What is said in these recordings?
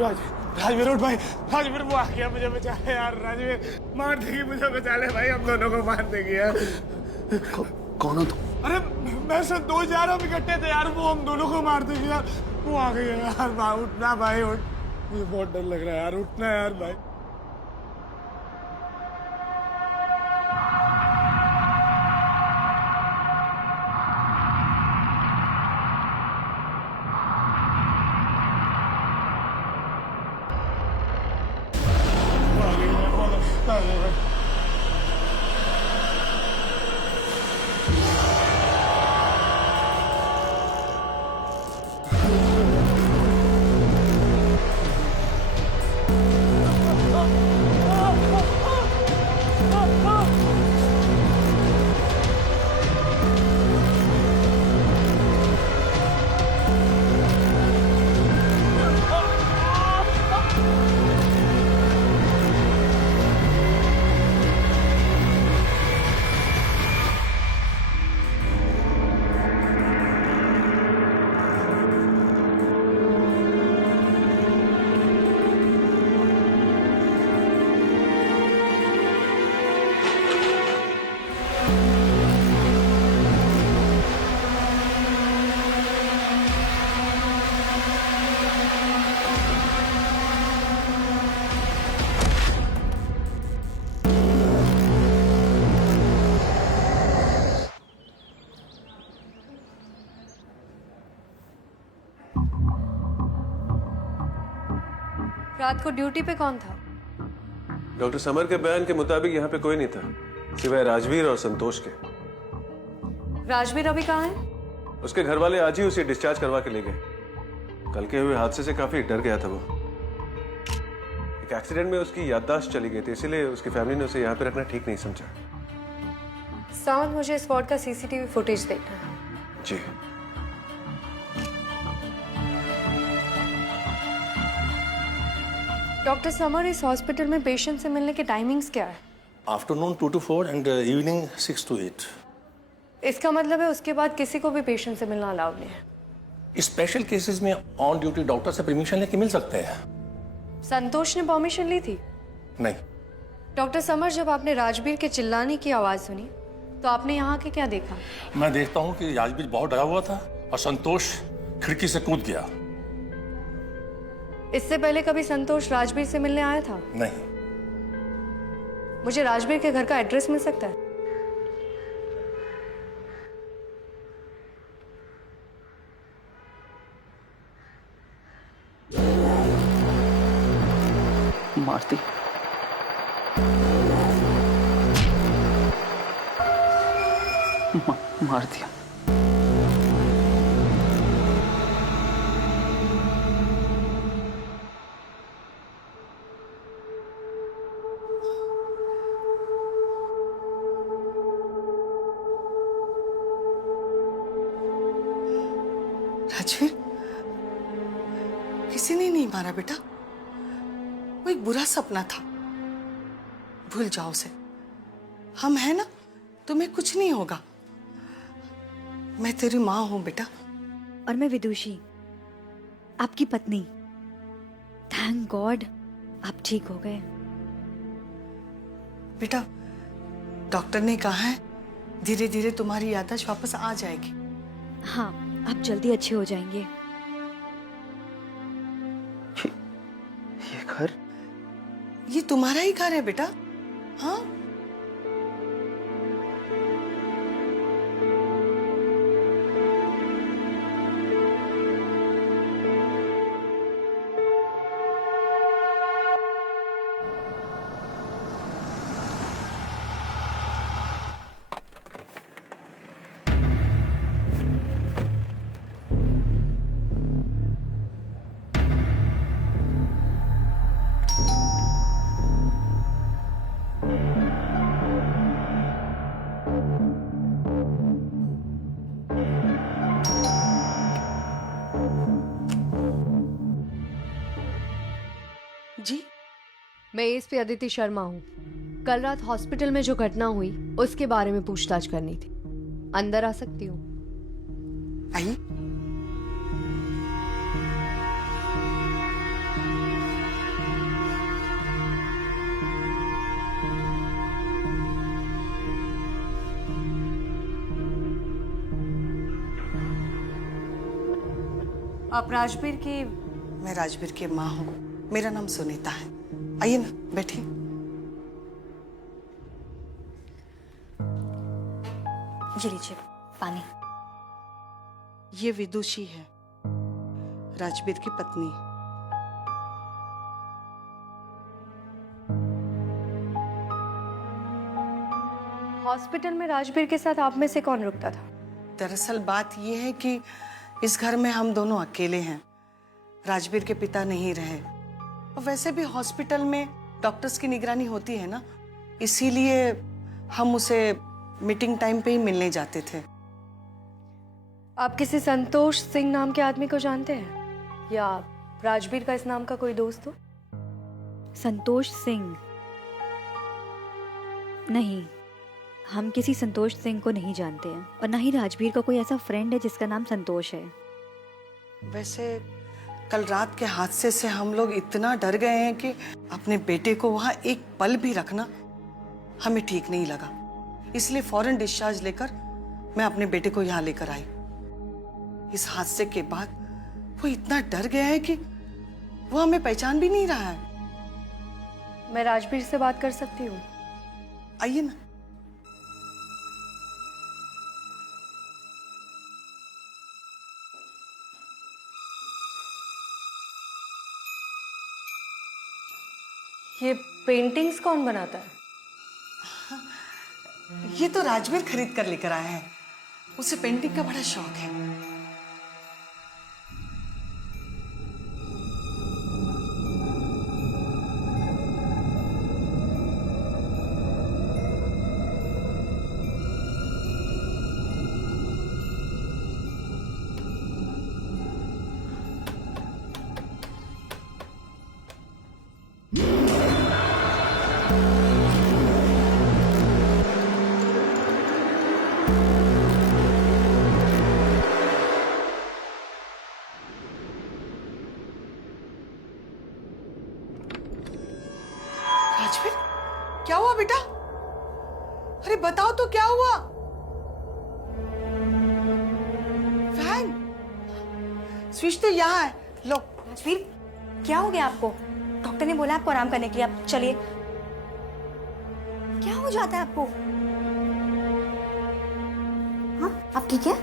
राजवीर उठ भाई, राजवीर वो आ गया, मुझे बचा ले यार। राजवीर मार देगी मुझे, बचा ले भाई, हम दोनों को मार देगी यार। कौन हो तुम? अरे मैं संतोष जा रहा हूँ, इकट्ठे थे यार, वो हम दोनों को मार देगी यार। वो आ गई है यार। भाई उठना भाई, उठ, मुझे बहुत डर लग रहा है यार, उठना यार भाई। रात को ड्यूटी पे कौन था? डॉक्टर समर के बयान के मुताबिक यहाँ पे कोई नहीं था सिवाय राजवीर और संतोष के। राजवीर अभी कहाँ है? उसके घर वाले आज ही उसे डिस्चार्ज करवा के ले गए। कल के हुए हादसे से काफी डर गया था वो। एक एक्सीडेंट में उसकी याददाश्त चली गई थी, इसीलिए उसकी फैमिली ने उसे यहाँ पे रखना ठीक नहीं समझा। सावंत, मुझे इस वार्ड का सीसीटीवी फुटेज देखना है। जी। डॉक्टर समर, इस हॉस्पिटल में पेशेंट से मिलने के टाइमिंग्स क्या है? Afternoon 2 to 4 and evening 6 to 8। इसका मतलब है उसके बाद किसी को भी पेशेंट से मिलना अलाउड नहीं है। स्पेशल केसेस में ऑन ड्यूटी डॉक्टर से परमिशन लेके मिल सकते हैं। संतोष ने परमिशन ली थी? नहीं। डॉक्टर समर, जब आपने राजवीर के चिल्लाने की आवाज सुनी तो आपने यहाँ के क्या देखा? मैं देखता हूँ कि राजवीर बहुत डरा हुआ था और संतोष खिड़की से कूद गया। इससे पहले कभी संतोष राजवीर से मिलने आया था? नहीं। मुझे राजवीर के घर का एड्रेस मिल सकता है? मारती मार दिया। राजवीर, किसी ने नहीं मारा बेटा, वो एक बुरा सपना था, भूल जाओ उसे। हम हैं ना, तुम्हें कुछ नहीं होगा। मैं तेरी माँ हूं बेटा। और मैं विदुषी, आपकी पत्नी। थैंक गॉड आप ठीक हो गए। बेटा, डॉक्टर ने कहा है धीरे धीरे तुम्हारी याददाश्त वापस आ जाएगी। हाँ, आप जल्दी अच्छे हो जाएंगे। ये घर? ये तुम्हारा ही घर है बेटा। हाँ, जी, मैं एएसपी अदिति शर्मा हूँ। कल रात हॉस्पिटल में जो घटना हुई उसके बारे में पूछताछ करनी थी। अंदर आ सकती हूँ? आई। आप राजबीर की? मैं राजबीर की माँ हूँ। मेरा नाम सुनीता है। आइए ना, बैठिए। ये लीजिए पानी। ये विदुषी है, राजबीर की पत्नी। हॉस्पिटल में राजबीर के साथ आप में से कौन रुकता था? दरअसल बात यह है कि इस घर में हम दोनों अकेले हैं। राजबीर के पिता नहीं रहे, और वैसे भी हॉस्पिटल में डॉक्टर्स की निगरानी होती है ना, इसीलिए हम उसे मीटिंग टाइम पे ही मिलने जाते थे। आप किसी संतोष सिंह नाम के आदमी को जानते हैं, या राजबीर का इस नाम का कोई दोस्त हो? संतोष सिंह? नहीं, हम किसी संतोष सिंह को नहीं जानते हैं, और ना ही राजबीर का कोई ऐसा फ्रेंड है जिसका नाम संतोष है। वैसे कल रात के हादसे से हम लोग इतना डर गए हैं कि अपने बेटे को वहां एक पल भी रखना हमें ठीक नहीं लगा। इसलिए फौरन डिस्चार्ज लेकर मैं अपने बेटे को यहाँ लेकर आई। इस हादसे के बाद वो इतना डर गया है कि वो हमें पहचान भी नहीं रहा है। मैं राजबीर से बात कर सकती हूँ? आइए ना। ये पेंटिंग्स कौन बनाता है? ये तो राजबीर खरीद कर लेकर आया है। उसे पेंटिंग का बड़ा शौक है। राजबीर, क्या हुआ बेटा? अरे बताओ तो क्या हुआ? फैन स्विच तो यहाँ है, लो। राजबीर, क्या हो गया आपको? डॉक्टर ने बोला आपको आराम करने के लिए, आप चलिए। क्या हो जाता है आपको? हाँ, आप ठीक है?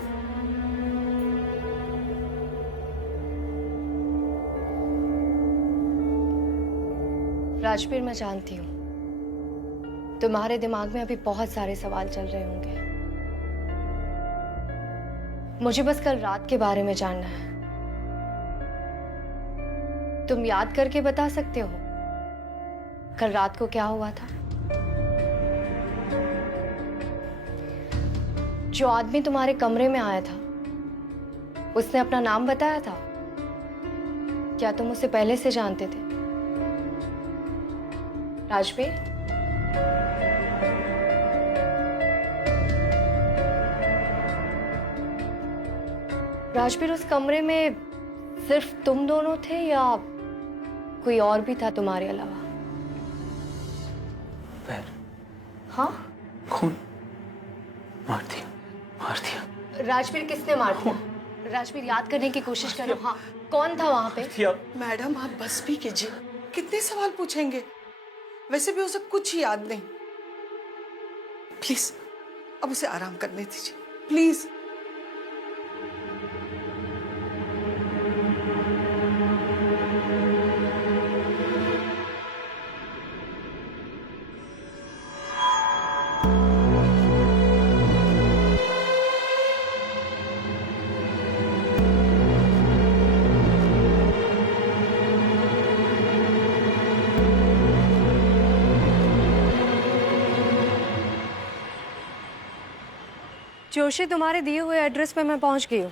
राजबीर, मैं जानती हूँ तुम्हारे दिमाग में अभी बहुत सारे सवाल चल रहे होंगे। मुझे बस कल रात के बारे में जानना है। तुम याद करके बता सकते हो कल रात को क्या हुआ था? जो आदमी तुम्हारे कमरे में आया था, उसने अपना नाम बताया था? क्या तुम उसे पहले से जानते थे? राजबीर, राजबीर, उस कमरे में सिर्फ तुम दोनों थे या कोई और भी था तुम्हारे अलावा? पैर, हाँ? खून, मार दिया। राजबीर, किसने मार दिया? राजबीर, याद करने की कोशिश करो। हाँ, कौन था वहां पे? मैडम, आप बस भी कीजिए। कितने सवाल पूछेंगे? वैसे भी उसे कुछ याद नहीं। प्लीज अब उसे आराम करने दीजिए, प्लीज। जोशी, तुम्हारे दिए हुए एड्रेस पे मैं पहुंच गई हूँ।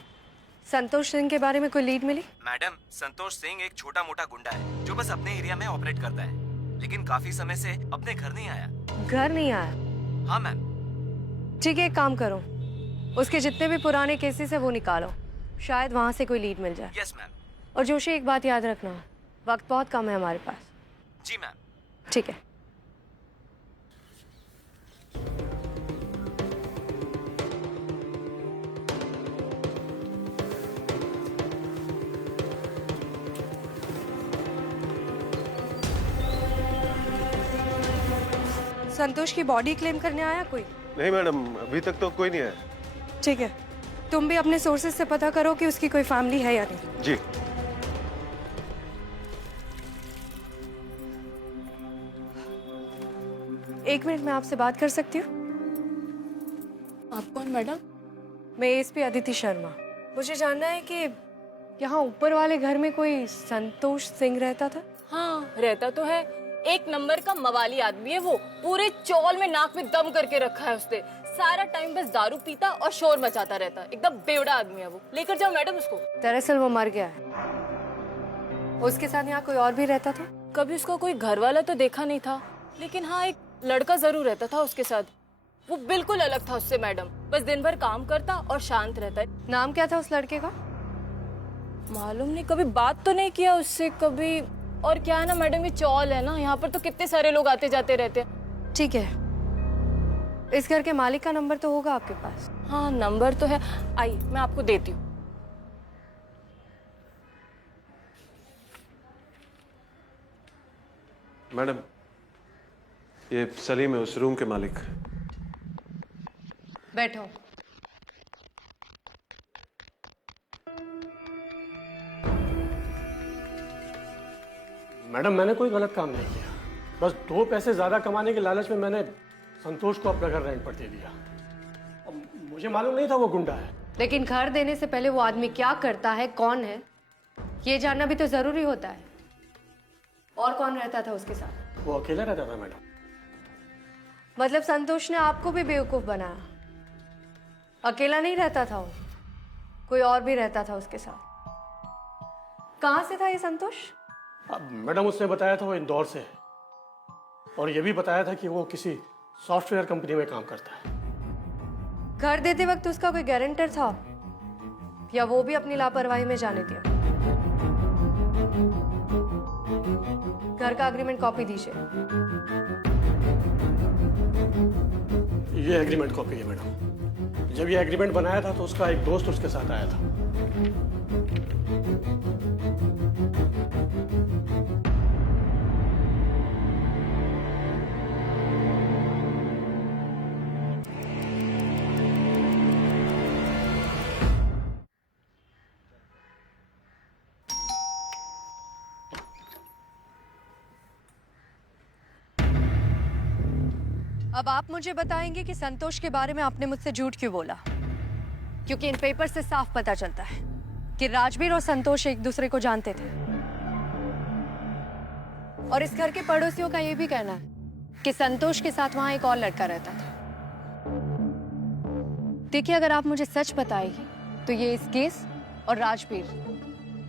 संतोष सिंह के बारे में कोई लीड मिली? मैडम, संतोष सिंह एक छोटा मोटा गुंडा है जो बस अपने एरिया में ऑपरेट करता है, लेकिन काफी समय से अपने घर नहीं आया। घर नहीं आया? हाँ मैम। ठीक है, एक काम करो, उसके जितने भी पुराने केसेस है वो निकालो, शायद वहां से कोई लीड मिल जाए। Yes ma'am. और जोशी, एक बात याद रखना, वक्त बहुत कम है हमारे पास। जी मैम। ठीक है। संतोष की बॉडी क्लेम करने आया कोई? नहीं मैडम, अभी तक तो कोई नहीं आया। ठीक है, तुम भी अपने सोर्सेज से पता करो कि उसकी कोई फैमिली है या नहीं। जी। एक मिनट, मैं आपसे बात कर सकती हूँ? आप कौन मैडम? मैं एएसपी अदिति शर्मा। मुझे जानना है कि यहाँ ऊपर वाले घर में कोई संतोष सिंह रहता था? हाँ, रहता तो है। एक नंबर का मवाली आदमी है वो। पूरे चौल में नाक में दम करके रखा है उसने। सारा टाइम बस दारू पीता और शोर मचाता रहता है। एकदम बेवड़ा आदमी है वो। लेकर जाओ मैडम उसको। दरअसल वो मर गया है। उसके साथ यहाँ कोई और भी रहता था? कभी उसका कोई घर वाला तो देखा नहीं था, लेकिन हाँ एक लड़का जरूर रहता था उसके साथ। वो बिल्कुल अलग था उससे मैडम। बस दिन भर काम करता और शांत रहता है। नाम क्या था उस लड़के का? मालूम नहीं, कभी बात तो नहीं किया उससे कभी। और क्या है ना मैडम, ये चौल है ना, यहाँ पर तो कितने सारे लोग आते जाते रहते हैं। ठीक है, इस घर के मालिक का नंबर तो होगा आपके पास? हाँ, नंबर तो है। आइए मैं आपको देती हूँ। मैडम, ये सलीम है, उस रूम के मालिक। बैठो। मैडम, मैंने कोई गलत काम नहीं किया। बस 2 पैसे ज्यादा कमाने के लालच में मैंने संतोष को अपना घर रेंट पर दे दिया। अब मुझे मालूम नहीं था वो गुंडा है। लेकिन घर देने से पहले वो आदमी क्या करता है, कौन है, ये जानना भी तो जरूरी होता है। और कौन रहता था उसके साथ? वो अकेला रहता था मैडम। मतलब संतोष ने आपको भी बेवकूफ बनाया? अकेला नहीं रहता था वो, कोई और भी रहता था उसके साथ। कहाँ से था ये संतोष? अब मैडम, उसने बताया था वो इंदौर से है, और ये भी बताया था कि वो किसी सॉफ्टवेयर कंपनी में काम करता है। घर देते वक्त उसका कोई गारंटर था या वो भी अपनी लापरवाही में जाने दिया? घर का एग्रीमेंट कॉपी दीजिए। ये एग्रीमेंट कॉपी है मैडम। जब ये एग्रीमेंट बनाया था तो उसका एक दोस्त उसके साथ आया था। अब आप मुझे बताएंगे कि संतोष के बारे में आपने मुझसे झूठ क्यों बोला? क्योंकि इन पेपर से साफ पता चलता है कि राजवीर और संतोष एक दूसरे को जानते थे। और इस घर के पड़ोसियों का यह भी कहना है कि संतोष के साथ वहां एक और लड़का रहता था। देखिए, अगर आप मुझे सच बताएगी तो ये इस केस और राजवीर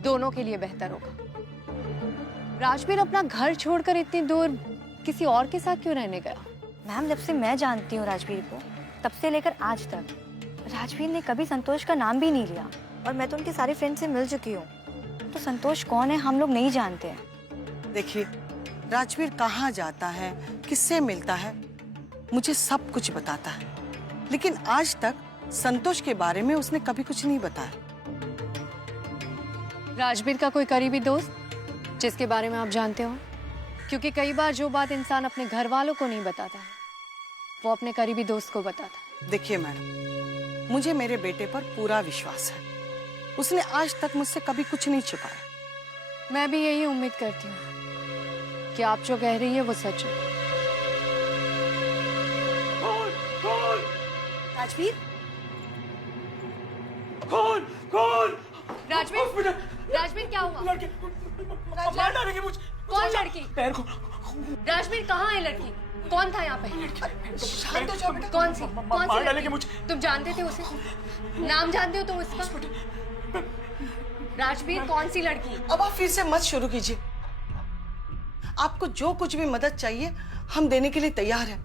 दोनों के लिए बेहतर होगा। राजवीर अपना घर छोड़कर इतनी दूर किसी और के साथ क्यों रहने गया? मैम, जब से मैं जानती हूँ राजवीर को, तब से लेकर आज तक राजवीर ने कभी संतोष का नाम भी नहीं लिया। और मैं तो उनके सारे फ्रेंड से मिल चुकी हूँ, तो संतोष कौन है हम लोग नहीं जानते हैं। देखिए, राजवीर कहाँ जाता है, किससे मिलता है, मुझे सब कुछ बताता है, लेकिन आज तक संतोष के बारे में उसने कभी कुछ नहीं बताया। राजवीर का कोई करीबी दोस्त जिसके बारे में आप जानते हो? क्योंकि कई बार जो बात इंसान अपने घर वालों को नहीं बताता है, वो अपने करीबी दोस्त को बताता है। देखिए मैडम, मुझे मेरे बेटे पर पूरा विश्वास है। उसने आज तक मुझसे कभी कुछ नहीं छिपाया। मैं भी यही उम्मीद करती हूँ कि आप जो कह रही है वो सच है। राजवीर, राजवीर, राजवीर क्या हुआ? मार डालेगी मुझे। कौन लड़की? पैर को। राजवीर कहाँ है लड़की? कौन था यहाँ पे? शांत हो जाओ बेटा। कौन सी मार डालेगी लड़की? मुझे। तुम जानते थे उसे? नाम जानते हो तुम उसका? राजवीर, कौन सी लड़की? अब आप फिर से मत शुरू कीजिए। आपको जो कुछ भी मदद चाहिए हम देने के लिए तैयार हैं।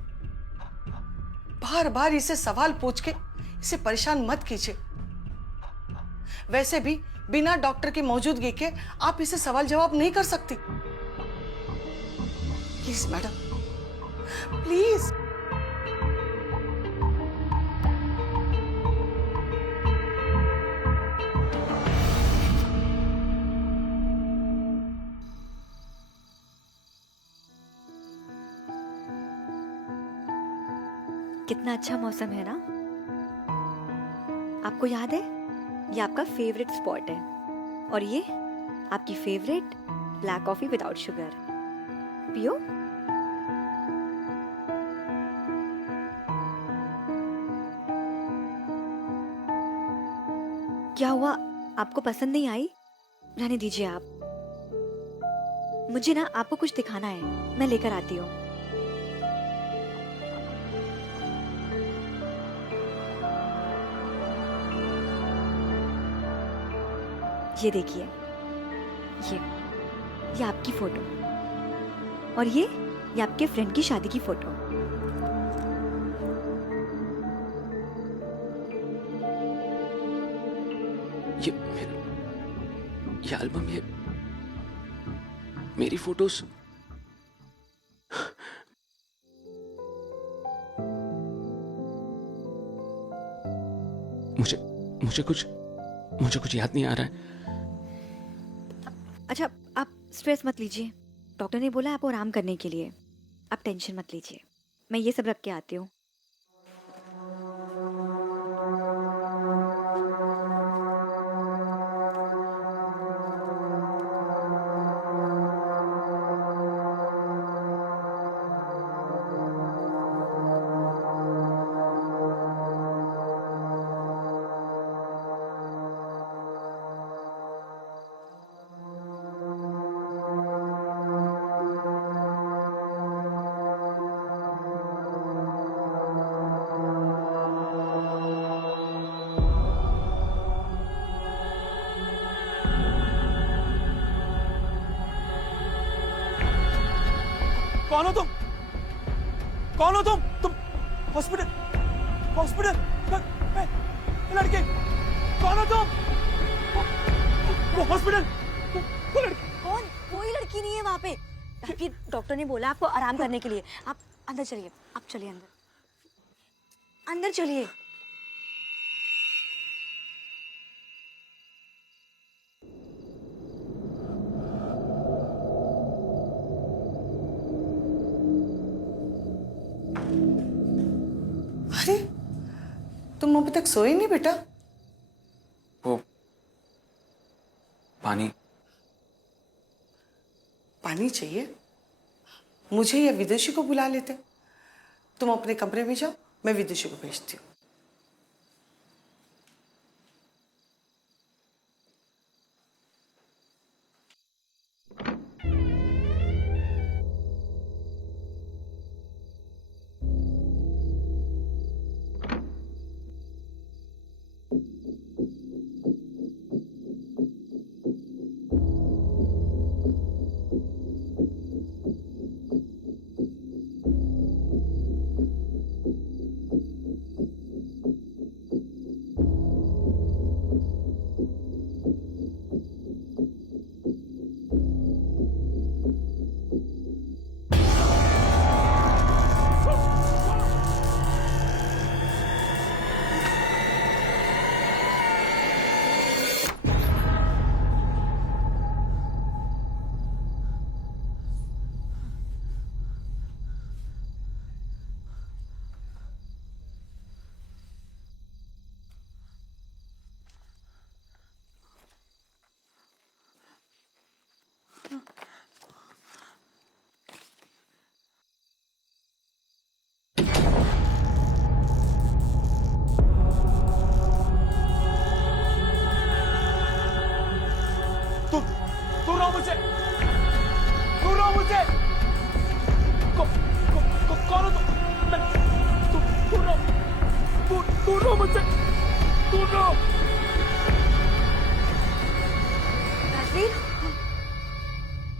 बार बार इसे सवाल पूछ के इसे परेशान मत कीजिए। वैसे भी बिना डॉक्टर की मौजूदगी के आप इसे सवाल जवाब नहीं कर सकती। Please madam, please. कितना अच्छा मौसम है ना। आपको याद है ये आपका फेवरेट स्पॉट है और ये आपकी favourite black coffee without sugar. पियो। क्या हुआ, आपको पसंद नहीं आई? रहने दीजिए आप। मुझे ना आपको कुछ दिखाना है, मैं लेकर आती हूँ। ये देखिए, ये आपकी फोटो और ये आपके फ्रेंड की शादी की फोटो। ये एल्बम, ये मेरी फोटोज। मुझे कुछ याद नहीं आ रहा है। अच्छा, आप स्ट्रेस मत लीजिए। डॉक्टर ने बोला आपको आराम करने के लिए। आप टेंशन मत लीजिए, मैं ये सब रख के आती हूँ। कौन हो तुम? कौन हो तुम हॉस्पिटल लड़के, कौन हो तुम? वो हॉस्पिटल, वो लड़की कौन? कोई लड़की नहीं है वहाँ पे। राजवीर, डॉक्टर ने बोला आपको आराम करने के लिए। आप अंदर चलिए, आप चलिए अंदर चलिए। अरे, तुम अभी तक सोए नहीं बेटा? वो पानी चाहिए? मुझे या विदुषी को बुला लेते। तुम अपने कमरे में जाओ, मैं विदुषी को भेजती हूँ।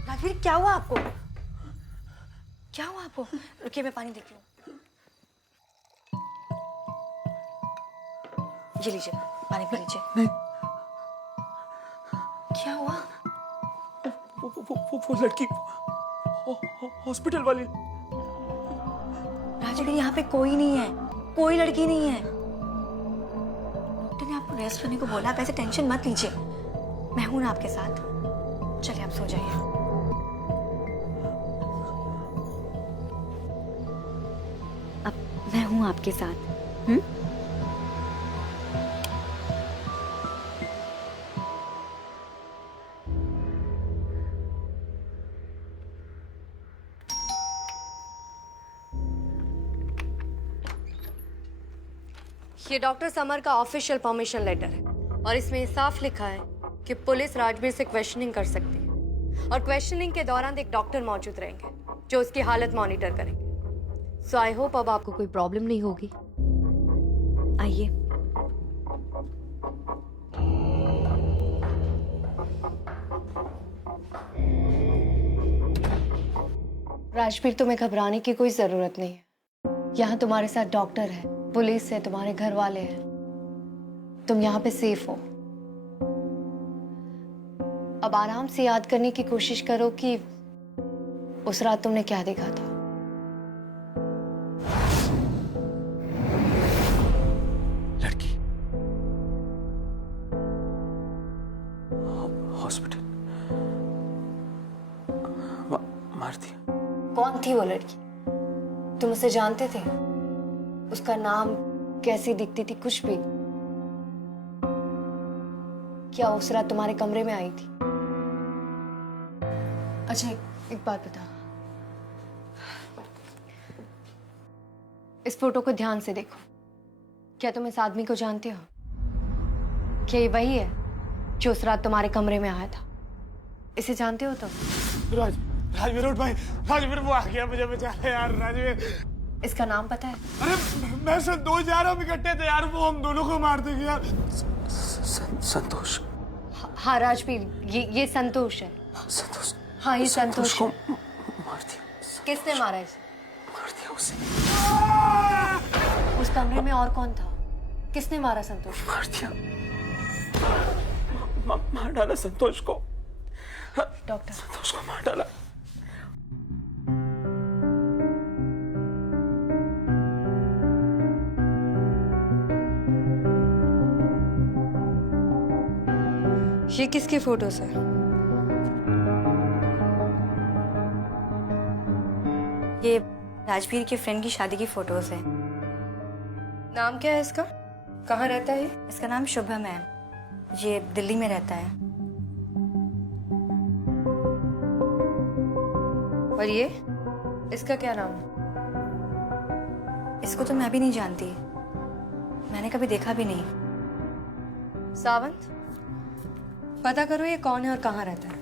राजवीर, क्या हुआ आपको? क्या हुआ आपको? रुकिए, मैं पानी देती हूँ। ये लीजिए, पानी पी लीजिए। नहीं। क्या हुआ? वो लड़की हॉस्पिटल वाली। राजवीर, यहाँ पे कोई नहीं है, कोई लड़की नहीं है। डॉक्टर ने आपको रेस्ट करने को बोला। आप ऐसे टेंशन मत लीजिए, मैं हूं ना आपके साथ। चलिए, आप सो जाइए। अब मैं हूं हूँ आपके साथ। ये डॉक्टर समर का ऑफिशियल परमिशन लेटर है और इसमें साफ लिखा है कि पुलिस राजवीर से क्वेश्चनिंग कर सकती है और क्वेश्चनिंग के दौरान एक डॉक्टर मौजूद रहेंगे जो उसकी हालत मॉनिटर करेंगे। सो आई होप अब आपको कोई प्रॉब्लम नहीं होगी। आइए। राजवीर, तुम्हें घबराने की कोई जरूरत नहीं है। यहाँ तुम्हारे साथ डॉक्टर है, पुलिस है, तुम्हारे घर वाले हैं। तुम यहाँ पे सेफ हो। अब आराम से याद करने की कोशिश करो कि उस रात तुमने क्या देखा था। लड़की हॉस्पिटल मार दिया। कौन थी वो लड़की? तुम उसे जानते थे? उसका नाम, कैसी दिखती थी, कुछ भी? क्या उस रात तुम्हारे कमरे में आई थी? अच्छा, एक बात बता, इस फोटो को ध्यान से देखो। क्या तुम इस आदमी को जानते हो? क्या ये वही है जो उस रात तुम्हारे कमरे में आया था? इसे जानते हो तुम? राजवीर उठ भाई, राजवीर वो आ गया, मुझे बचा ले यार। राजवीर, इसका नाम पता है? अरे मैं संतोष जा रहा हूँ, इकट्ठे थे यार, वो हम दोनों को मार देंगे यार। संतोष? हाँ राजवीर, ये संतोष है। संतोष? हाँ, ये संतोष को है। मार दिया। किसने मारा इसे? मार दिया उसे। उस कमरे में और कौन था? किसने मारा संतोष? मार दिया। मार डाला संतोष को। डॉक्टर, संतोष को मार डाला। ये किसकी फोटोज है? ये राजवीर के फ्रेंड की शादी की फोटोज है। नाम क्या है इसका? कहाँ रहता है? इसका नाम शुभम है। ये दिल्ली में रहता है। और ये इसका क्या नाम? इसको तो मैं भी नहीं जानती, मैंने कभी देखा भी नहीं। सावंत, पता करो ये कौन है और कहाँ रहता है।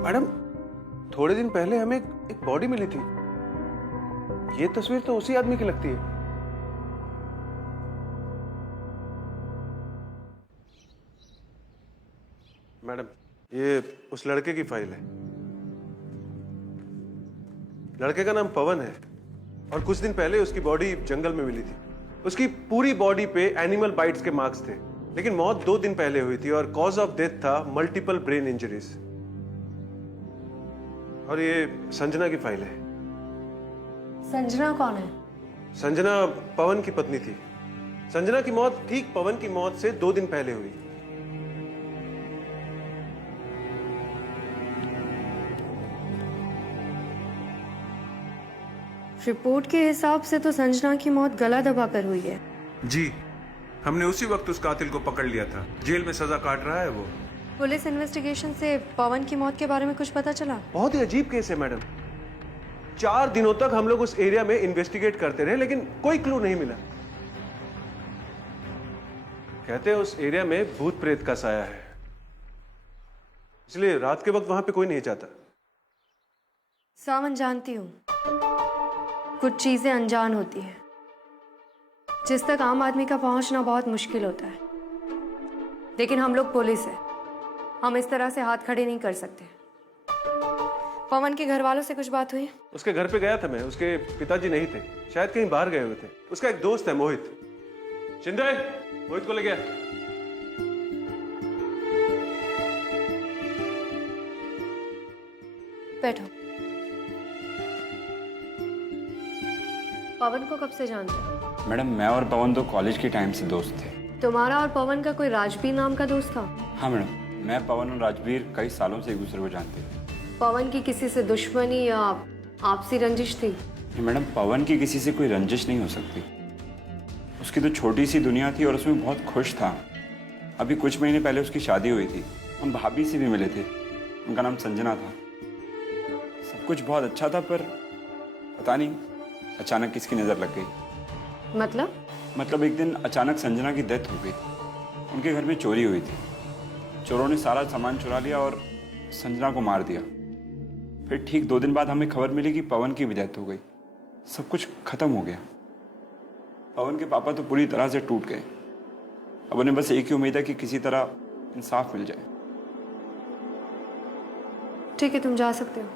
मैडम, थोड़े दिन पहले हमें एक बॉडी मिली थी। ये तस्वीर तो उसी आदमी की लगती है। मैडम, ये उस लड़के की फाइल है। लड़के का नाम पवन है और कुछ दिन पहले उसकी बॉडी जंगल में मिली थी। उसकी पूरी बॉडी पे एनिमल बाइट्स के मार्क्स थे, लेकिन मौत 2 दिन पहले हुई थी और कॉज ऑफ डेथ था मल्टीपल ब्रेन इंजरीज। और ये संजना की फाइल है। संजना कौन है? संजना पवन की पत्नी थी। संजना की मौत ठीक पवन की मौत से 2 दिन पहले हुई। रिपोर्ट के हिसाब से तो संजना की मौत गला दबाकर हुई है। जी, हमने उसी वक्त उस कातिल को पकड़ लिया था। जेल में सजा काट रहा है वो। पुलिस इन्वेस्टिगेशन से पवन की मौत के बारे में कुछ पता चला? बहुत ही अजीब केस है मैडम। 4 दिनों तक हम लोग उस एरिया में इन्वेस्टिगेट करते रहे, लेकिन कोई क्लू नहीं मिला। कहते हैं उस एरिया में भूत प्रेत का साया है, इसलिए रात के वक्त वहां पे कोई नहीं जाता। सावन, जानती हूँ कुछ चीजें अनजान होती हैं जिस तक आम आदमी का पहुंचना बहुत मुश्किल होता है, लेकिन हम लोग पुलिस है, हम इस तरह से हाथ खड़े नहीं कर सकते। पवन के घर वालों से कुछ बात हुई? उसके घर पे गया था मैं। उसके पिताजी नहीं थे, शायद कहीं बाहर गए हुए थे। उसका एक दोस्त है मोहित। शिंदे, मोहित को ले गया। बैठो। पवन को कब से जानते हो? मैडम, मैं और पवन तो कॉलेज के टाइम से दोस्त थे। तुम्हारा और पवन का कोई राजवीर नाम का दोस्त था? हाँ मैडम, मैं, पवन और राजवीर कई सालों से एक दूसरे को जानते थे। पवन की किसी से दुश्मनी या आपसी रंजिश थी? नहीं मैडम, पवन की किसी से कोई रंजिश नहीं हो सकती। उसकी तो छोटी सी दुनिया थी और उसमें बहुत खुश था। अभी कुछ महीने पहले उसकी शादी हुई थी, हम भाभी से भी मिले थे। उनका नाम संजना था। सब कुछ बहुत अच्छा था, पर पता नहीं अचानक किसकी नज़र लग गई। मतलब एक दिन अचानक संजना की डेथ हो गई। उनके घर में चोरी हुई थी। चोरों ने सारा सामान चुरा लिया और संजना को मार दिया। फिर ठीक 2 दिन बाद हमें खबर मिली कि पवन की भी डेथ हो गई। सब कुछ खत्म हो गया। पवन के पापा तो पूरी तरह से टूट गए। अब उन्हें बस एक ही उम्मीद है कि किसी तरह इंसाफ मिल जाए। ठीक है, तुम जा सकते हो।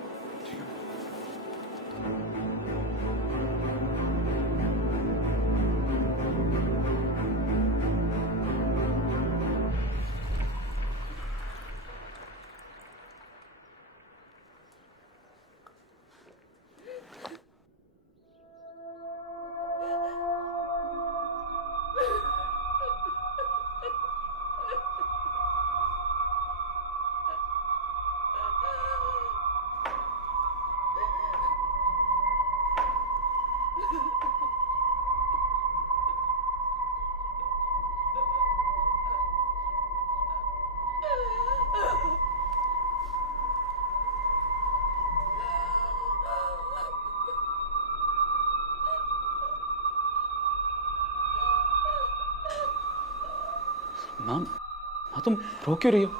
मैम, हाँ तुम रो क्यों रही हो?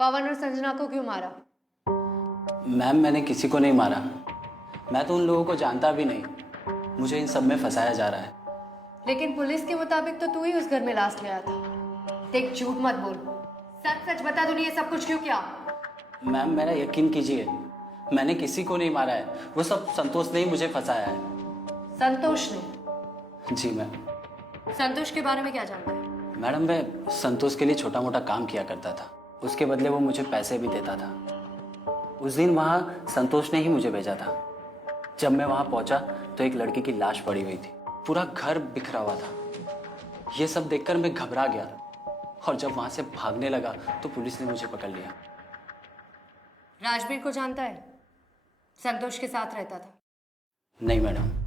पवन और संजना को क्यों मारा? मैम, मैंने किसी को नहीं मारा। मैं तो उन लोगों को जानता भी नहीं। मुझे इन सब में फंसाया जा रहा है। लेकिन पुलिस के मुताबिक तो तू ही उस घर में लास्ट गया था। देख, झूठ मत बोल, सच सच बता, तूने ये सब कुछ क्यों किया? मैम, मेरा यकीन कीजिए, मैंने किसी को नहीं मारा है। वो सब संतोष ने ही मुझे फंसाया है। संतोष ने? जी मैम। संतोष के बारे में क्या जानता है? मैडम, मैं संतोष के लिए छोटा मोटा काम किया करता था। उसके बदले वो मुझे पैसे भी देता था। उस दिन वहाँ संतोष ने ही मुझे भेजा था। जब मैं वहाँ पहुँचा तो एक लड़की की लाश पड़ी हुई थी। पूरा घर बिखरा हुआ था। ये सब देखकर मैं घबरा गया और जब वहाँ से भागने लगा तो पुलिस ने मुझे पकड़ लिया। राजवीर को जानता है? संतोष के साथ रहता था? नहीं मैडम।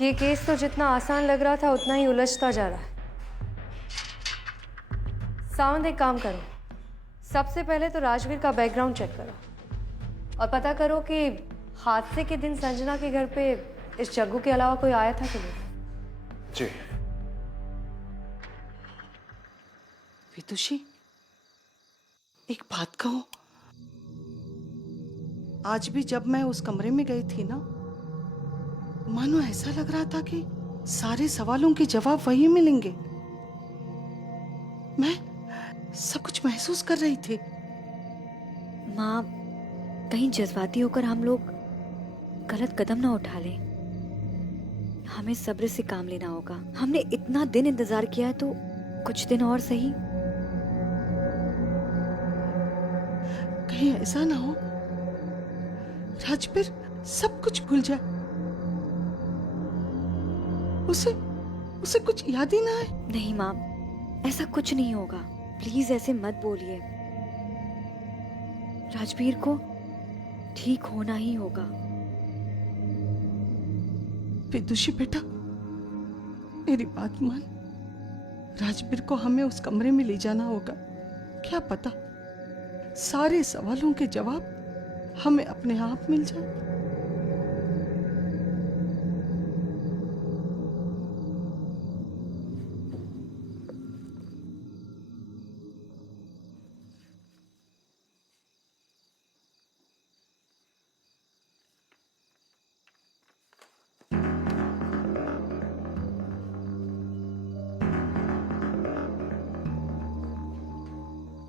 ये केस तो जितना आसान लग रहा था उतना ही उलझता जा रहा है। सावंत, एक काम करो, सबसे पहले तो राजवीर का बैकग्राउंड चेक करो और पता करो कि हादसे के दिन संजना के घर पे इस जग्गू के अलावा कोई आया था कि नहीं। जी। विदुषी, एक बात कहूं, आज भी जब मैं उस कमरे में गई थी ना, मानो ऐसा लग रहा था कि सारे सवालों के जवाब वही मिलेंगे। मैं सब कुछ महसूस कर रही थी। माँ, कहीं जज्बाती होकर हम लोग गलत कदम ना उठा लें। हमें सब्र से काम लेना होगा। हमने इतना दिन इंतजार किया है तो कुछ दिन और सही। कहीं ऐसा ना हो राजवीर सब कुछ भूल जाए, उसे कुछ याद ही ना आए। नहीं माँ, ऐसा कुछ नहीं होगा। प्लीज ऐसे मत बोलिए। राजवीर को ठीक होना ही होगा। विदुषी बेटा, मेरी बात मान। राजवीर को हमें उस कमरे में ले जाना होगा। क्या पता सारे सवालों के जवाब हमें अपने आप मिल जाए।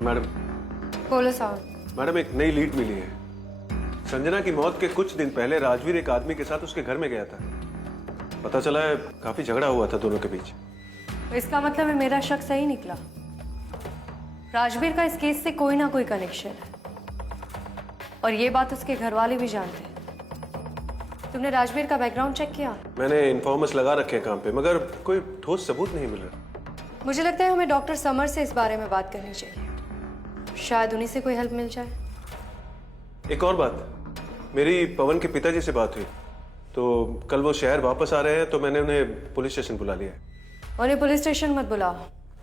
मैडम। बोलो साहब। मैडम, एक नई लीड मिली है। संजना की मौत के कुछ दिन पहले राजवीर एक आदमी के साथ उसके घर में गया था। पता चला है काफी झगड़ा हुआ था दोनों के बीच। तो इसका मतलब है मेरा शक सही निकला। राजवीर का इस केस से कोई ना कोई कनेक्शन है और ये बात उसके घर वाले भी जानते हैं। तुमने राजवीर का बैकग्राउंड चेक किया? मैंने इन्फॉर्मर्स लगा रखे हैं काम पे, मगर कोई ठोस सबूत नहीं मिल रहा। मुझे लगता है हमें डॉक्टर समर से इस बारे में बात करनी चाहिए, शायद उन्हीं से कोई हेल्प मिल जाए। एक और बात, मेरी पवन के पिताजी से बात हुई, तो कल वो शहर वापस आ रहे हैं, तो मैंने उन्हें पुलिस स्टेशन बुला लिया है। उन्हें पुलिस स्टेशन मत बुलाओ,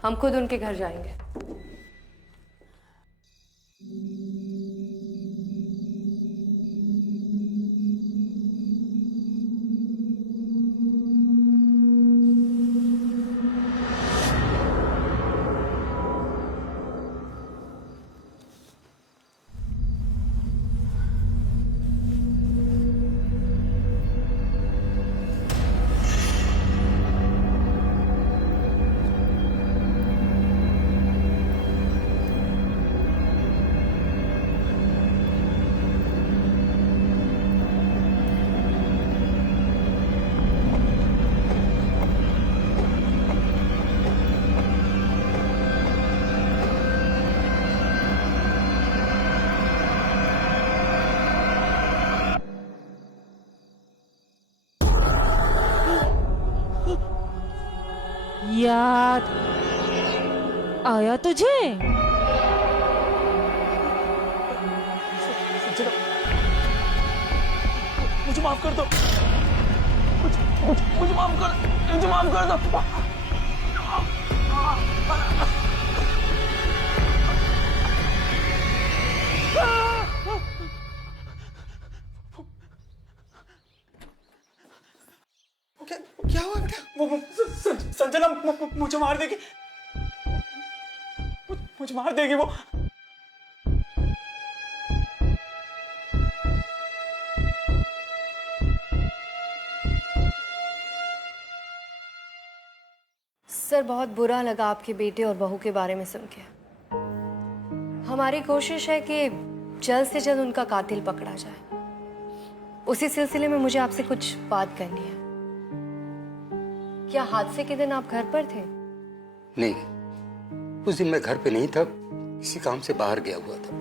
हम खुद उनके घर जाएंगे। याद आया तुझे? मुझे माफ कर दो, मुझे माफ कर दो। क्या हुआ बेटा? संजना मुझे मार देगी, मुझे मार देगी वो। सर, बहुत बुरा लगा आपके बेटे और बहू के बारे में सुन के। हमारी कोशिश है कि जल्द से जल्द उनका कातिल पकड़ा जाए। उसी सिलसिले में मुझे आपसे कुछ बात करनी है। क्या हादसे के दिन आप घर पर थे? नहीं, उस दिन मैं घर पे नहीं था, किसी काम से बाहर गया हुआ था।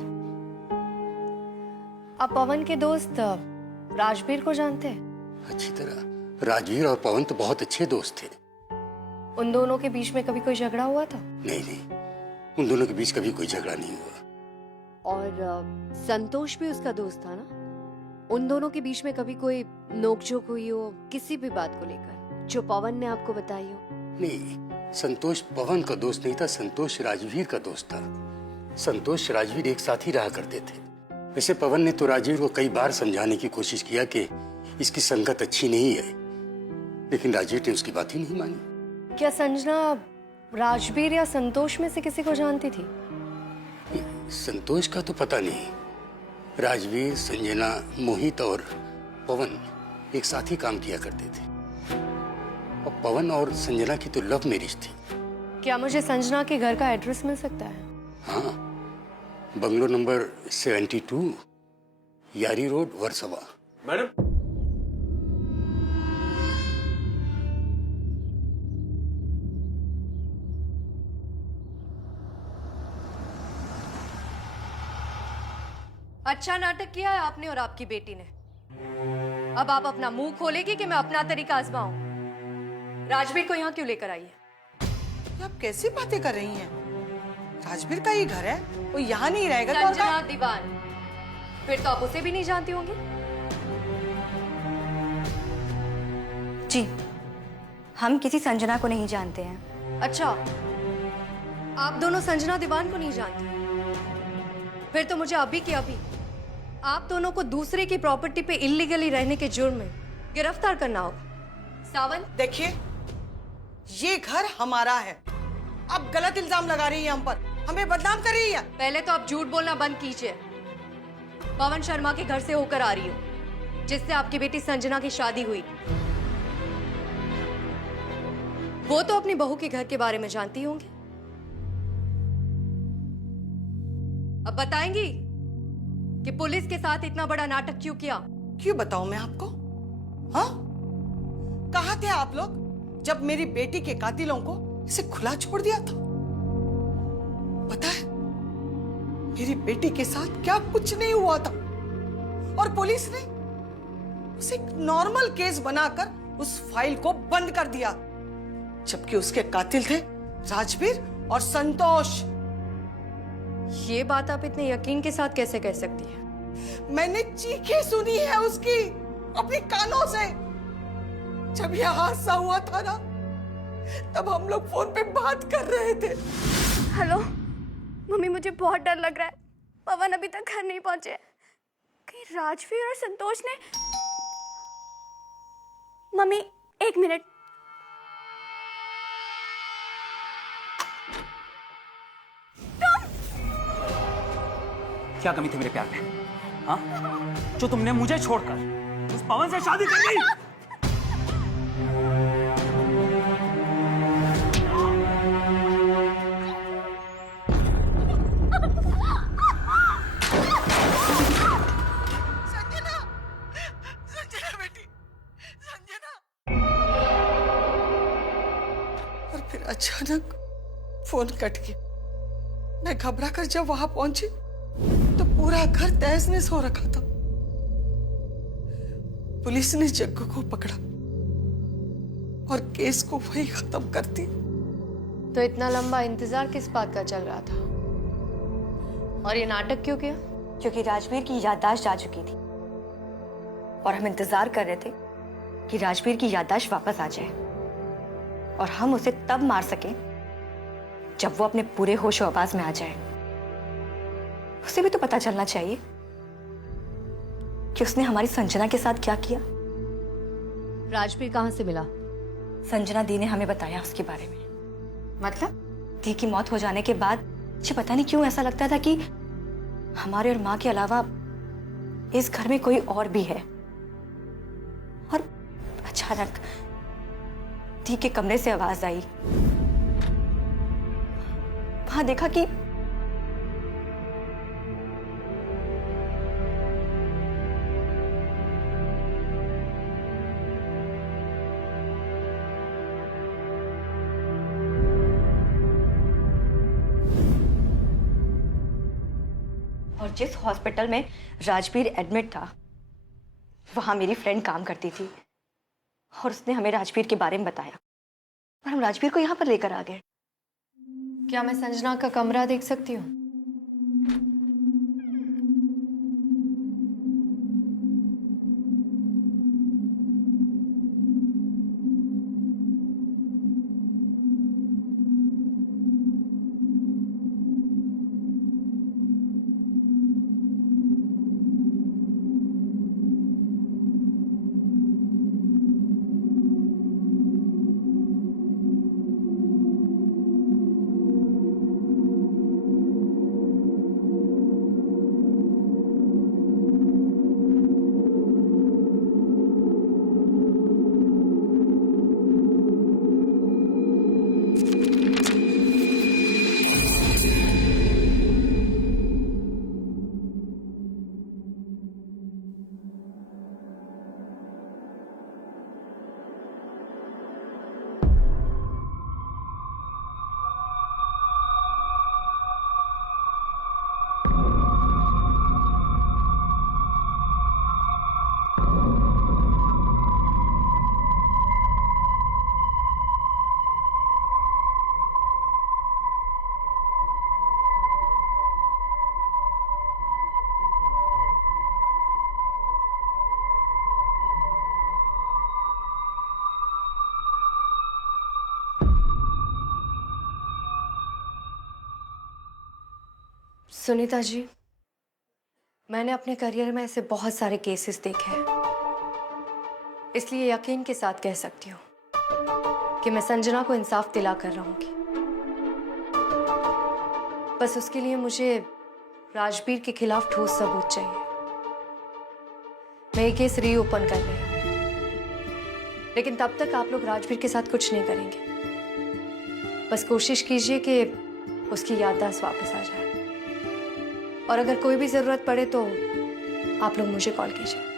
आप पवन के दोस्त राजवीर को जानते हैं? अच्छी तरह। राजवीर और पवन तो बहुत अच्छे दोस्त थे। उन दोनों के बीच में कभी कोई झगड़ा हुआ था? नहीं, उन दोनों के बीच कभी कोई झगड़ा नहीं हुआ। और संतोष भी उसका दोस्त था ना? उन दोनों के बीच में कभी कोई नोकझोंक हुई हो किसी भी बात को लेकर, जो पवन ने आपको बताई हो? नहीं, संतोष पवन का दोस्त नहीं था, संतोष राजवीर का दोस्त था। संतोष राजवीर एक साथ ही रहा करते थे। वैसे पवन ने तो राजवीर को कई बार समझाने की कोशिश किया कि इसकी संगत अच्छी नहीं है, लेकिन राजवीर ने उसकी बात ही नहीं मानी। क्या संजना राजवीर या संतोष में से किसी को जानती थी? संतोष का तो पता नहीं। राजवीर, संजना, मोहित और पवन एक साथ ही काम किया करते थे। और पवन और संजना की तो लव मैरिज थी। क्या मुझे संजना के घर का एड्रेस मिल सकता है? हाँ, बंगलो नंबर 72, यारी रोड, वर्सोवा। मैडम, अच्छा नाटक किया है आपने और आपकी बेटी ने। अब आप अपना मुंह खोलेगी कि मैं अपना तरीका आजमाऊं? राजवीर को यहाँ क्यों लेकर आई है? आप कैसी बातें कर रही हैं? राजवीर का ये घर है, वो यहाँ नहीं रहेगा तो संजना दीवान, फिर तो आप उसे भी नहीं जानती होंगी। जी, हम किसी संजना को नहीं जानते हैं। अच्छा, आप दोनों संजना दीवान को नहीं जानती? फिर तो मुझे अभी की अभी आप दोनों को दूसरे की प्रॉपर्टी पे इल्लीगली रहने के जुर्म में गिरफ्तार करना होगा। सावन, देखिए, ये घर हमारा है। आप गलत इल्जाम लगा रही हैं हम पर, हमें बदनाम कर रही है। पहले तो आप झूठ बोलना बंद कीजिए। पवन शर्मा के घर से होकर आ रही हो, जिससे आपकी बेटी संजना की शादी हुई। वो तो अपनी बहू के घर के बारे में जानती होंगी। अब बताएंगी कि पुलिस के साथ इतना बड़ा नाटक क्यों किया? क्यों बताऊं मैं आपको? हाँ, कहाँ थे आप लोग जब मेरी बेटी के कातिलों को इसे खुला छोड़ दिया था? पता है मेरी बेटी के साथ क्या कुछ नहीं हुआ था, और पुलिस ने उसे एक नॉर्मल केस बनाकर उस फाइल को बंद कर दिया, जबकि उसके कातिल थे राजवीर और संतोष। ये बात आप इतने यकीन के साथ कैसे कह सकती हैं? मैंने चीखें सुनी है उसकी अपने कानों से। जब यह हादसा हुआ था ना, तब हम लोग फोन पे बात कर रहे थे। हेलो मम्मी, मुझे बहुत डर लग रहा है। पवन अभी तक घर नहीं पहुंचे। कहीं राजवीर और संतोष ने... मम्मी 1 मिनट। क्या कमी थी मेरे प्यार में, हाँ? जो तुमने मुझे छोड़कर उस पवन से शादी कर ली। संजना, संजना बेटी, संजना। और फिर अचानक फोन कट गया। मैं घबरा कर जब वहां पहुंची तो पूरा घर तहस नहस हो रखा था। पुलिस ने जग्गू को पकड़ा और केस को वही खत्म कर दी। तो इतना लंबा इंतजार किस बात का चल रहा था? और ये नाटक क्यों किया? क्योंकि राजवीर की याददाश्त जा चुकी थी और हम इंतजार कर रहे थे कि राजवीर की याददाश्त वापस आ जाए और हम उसे तब मार सके जब वो अपने पूरे होश आवाज में आ जाए। उसे भी तो पता चलना चाहिए कि उसने हमारी संजना के साथ क्या किया। राजवीर कहाँ से मिला? संजना दी ने हमें बताया उसके बारे में। मतलब? दी की मौत हो जाने के बाद मुझे पता नहीं क्यों ऐसा लगता था कि हमारे और माँ के अलावा इस घर में कोई और भी है। और अचानक दी के कमरे से आवाज आई। वहां देखा कि और जिस हॉस्पिटल में राजवीर एडमिट था वहां मेरी फ्रेंड काम करती थी और उसने हमें राजवीर के बारे में बताया और हम राजवीर को यहाँ पर लेकर आ गए। क्या मैं संजना का कमरा देख सकती हूँ? सुनीता जी, मैंने अपने करियर में ऐसे बहुत सारे केसेस देखे हैं, इसलिए यकीन के साथ कह सकती हूँ कि मैं संजना को इंसाफ दिला कर रहूंगी। बस उसके लिए मुझे राजवीर के खिलाफ ठोस सबूत चाहिए। मैं ये केस रीओपन कर रही हूँ, लेकिन तब तक आप लोग राजवीर के साथ कुछ नहीं करेंगे। बस कोशिश कीजिए कि उसकी याददाश्त वापस आ जाए। और अगर कोई भी जरूरत पड़े तो आप लोग मुझे कॉल कीजिए।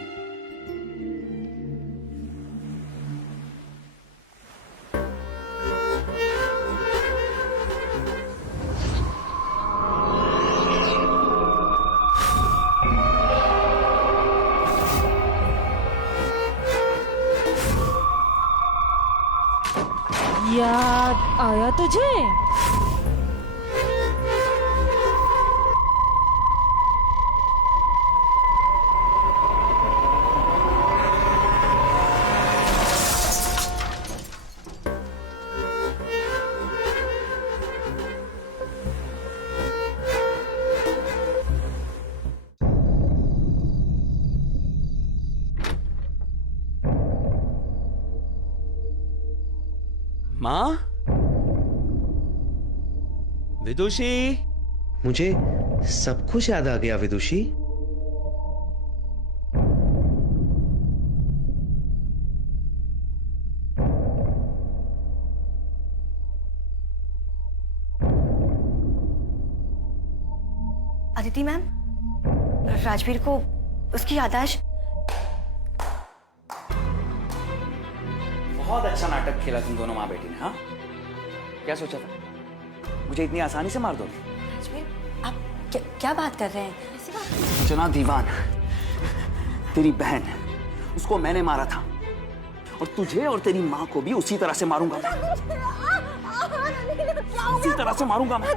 याद आया तुझे? माँ? विदुषी? मुझे सब कुछ याद आ गया विदुषी। अदिति मैम, राजवीर को उसकी याददाश्त। बहुत अच्छा नाटक खेला तुम दोनों माँ बेटी ने। हाँ, क्या सोचा था मुझे इतनी आसानी से मार दोगे? राजवीर, आप क्या बात कर रहे हैं? जना दीवान, तेरी बहन, उसको मैंने मारा था और तुझे और तेरी माँ को भी उसी तरह से मारूंगा मैं। उसी तरह से मारूंगा मैं।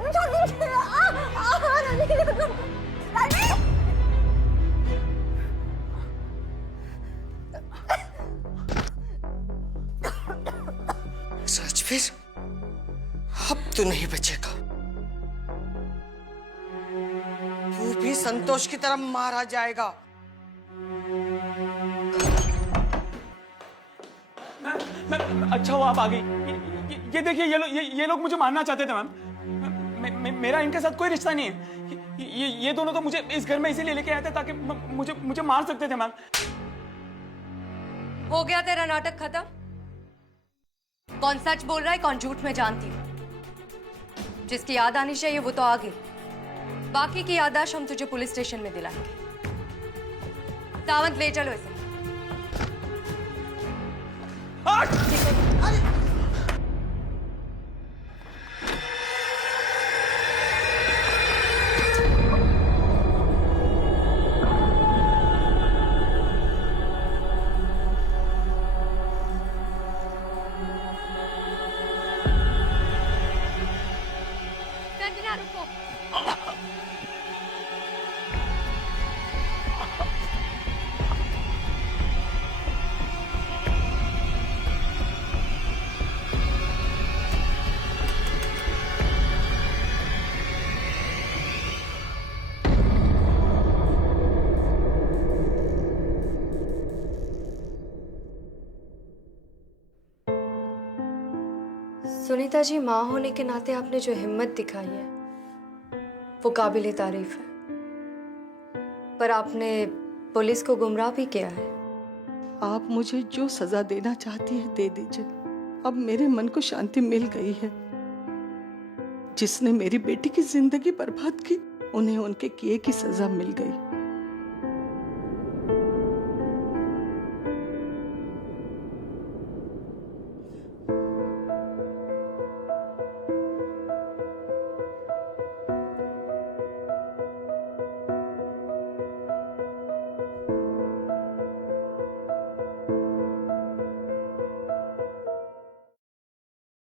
राजवीर, अब तो नहीं बचेगा। तू भी संतोष की तरह मारा जाएगा। अच्छा हुआ आप आ गई। ये देखिए, ये लोग मुझे मारना चाहते थे मैम। मेरा इनके साथ कोई रिश्ता नहीं है। ये दोनों तो मुझे इस घर में इसीलिए लेके आए थे ताकि मुझे मार सकते थे मैम। हो गया तेरा नाटक खत्म? कौन सच बोल रहा है, कौन झूठ में जानती है? जिसकी याद आनी चाहिए वो तो आ गई। बाकी की याददाश्त हम तुझे पुलिस स्टेशन में दिलाएंगे। सावंत, ले चलो इसे। सुनीता जी, माँ होने के नाते आपने जो हिम्मत दिखाई है वो काबिले तारीफ है, पर आपने पुलिस को गुमराह भी किया है। आप मुझे जो सजा देना चाहती है दे दीजिए। अब मेरे मन को शांति मिल गई है। जिसने मेरी बेटी की जिंदगी बर्बाद की, उन्हें उनके किए की सजा मिल गई।